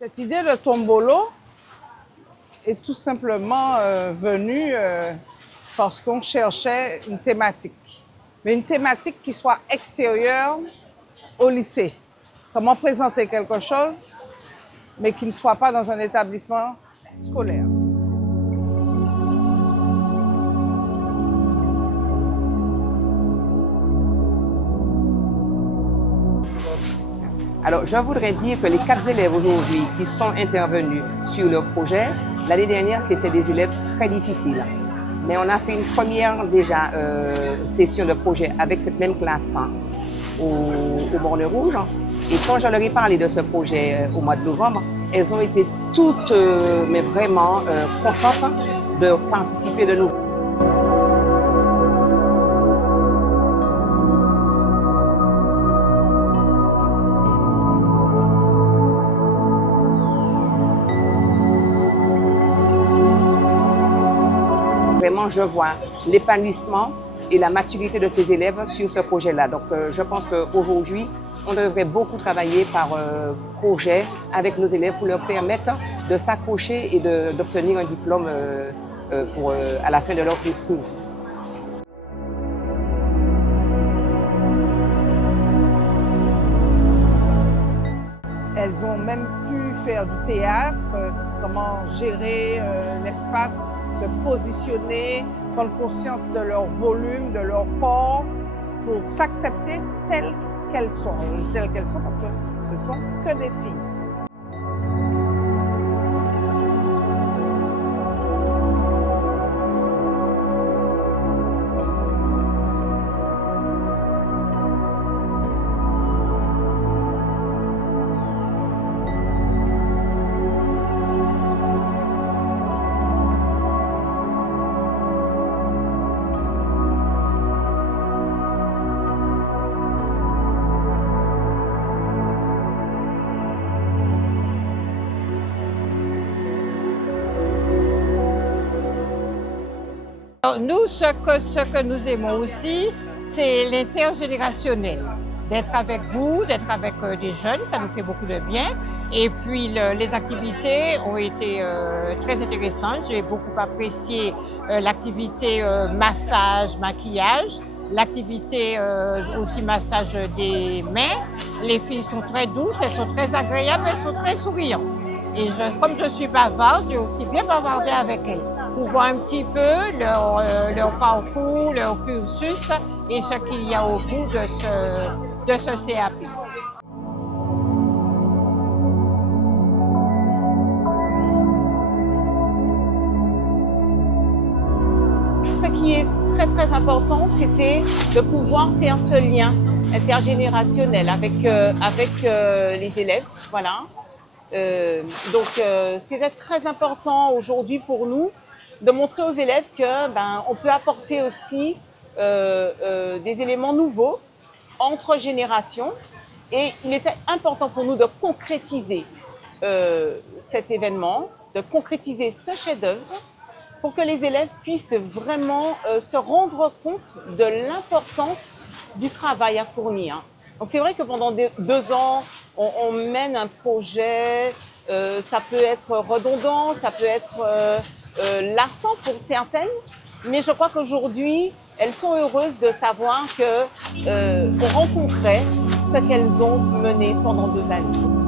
Cette idée de tombolo est tout simplement venue parce qu'on cherchait une thématique, mais une thématique qui soit extérieure au lycée. Comment présenter quelque chose, mais qui ne soit pas dans un établissement scolaire. Alors, je voudrais dire que les 4 élèves aujourd'hui qui sont intervenus sur le projet, l'année dernière, c'était des élèves très difficiles. Mais on a fait une première déjà session de projet avec cette même classe au Borne Rouge. Et quand je leur ai parlé de ce projet au mois de novembre, elles ont été toutes mais vraiment contentes de participer de nouveau. Vraiment, je vois l'épanouissement et la maturité de ces élèves sur ce projet-là. Donc, je pense qu'aujourd'hui, on devrait beaucoup travailler par projet avec nos élèves pour leur permettre de s'accrocher et d'obtenir un diplôme à la fin de leur cursus. Elles ont même pu faire du théâtre, comment gérer l'espace, se positionner, prendre conscience de leur volume, de leur corps, pour s'accepter telles qu'elles sont. Telles qu'elles sont parce que ce sont que des filles. Nous, ce que nous aimons aussi, c'est l'intergénérationnel. D'être avec vous, d'être avec des jeunes, ça nous fait beaucoup de bien. Et puis les activités ont été très intéressantes. J'ai beaucoup apprécié l'activité massage, maquillage, l'activité aussi massage des mains. Les filles sont très douces, elles sont très agréables, elles sont très souriantes. Et comme je suis bavarde, j'ai aussi bien bavardé avec elles pour voir un petit peu leur parcours, leur cursus et ce qu'il y a au bout de ce CAP. Ce qui est très important, c'était de pouvoir faire ce lien intergénérationnel avec les élèves, voilà. C'était très important aujourd'hui pour nous de montrer aux élèves que on peut apporter aussi des éléments nouveaux entre générations, et il était important pour nous de concrétiser cet événement, de concrétiser ce chef-d'œuvre pour que les élèves puissent vraiment se rendre compte de l'importance du travail à fournir. Donc c'est vrai que pendant 2 ans, on mène un projet, ça peut être redondant, ça peut être lassant pour certaines, mais je crois qu'aujourd'hui, elles sont heureuses de savoir qu'on rencontrait ce qu'elles ont mené pendant 2 années.